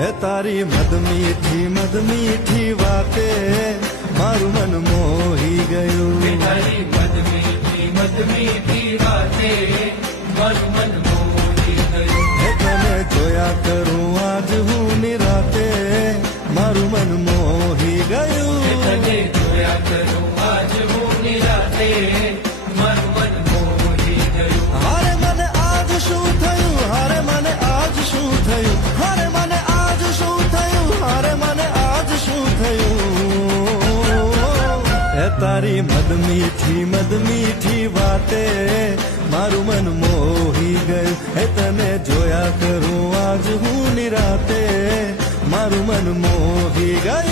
એ તારી મદ મીઠી વાતે મારું મન મોહી ગયું. તારી મદ મીઠી વાતે મારું મન મોહી ગયું. એ તને જોયા કરું આજ હું નિરાતે મારું મન મોહી ગયું. તને જોયા કરું આજ હું નિરાતે મારું મન મોહી ગયું. હારે મને આજ શું થયું, હારે મને આજ શું થયું, હારે મને આજ શું થયું, હારે મને આજ શું થયું. એ તારી મદ મીઠી વાતે મારું મન મોહી ગયું. એ તને જોયા કરું આજ હું નિરાતે મારું મન મોહી ગયું.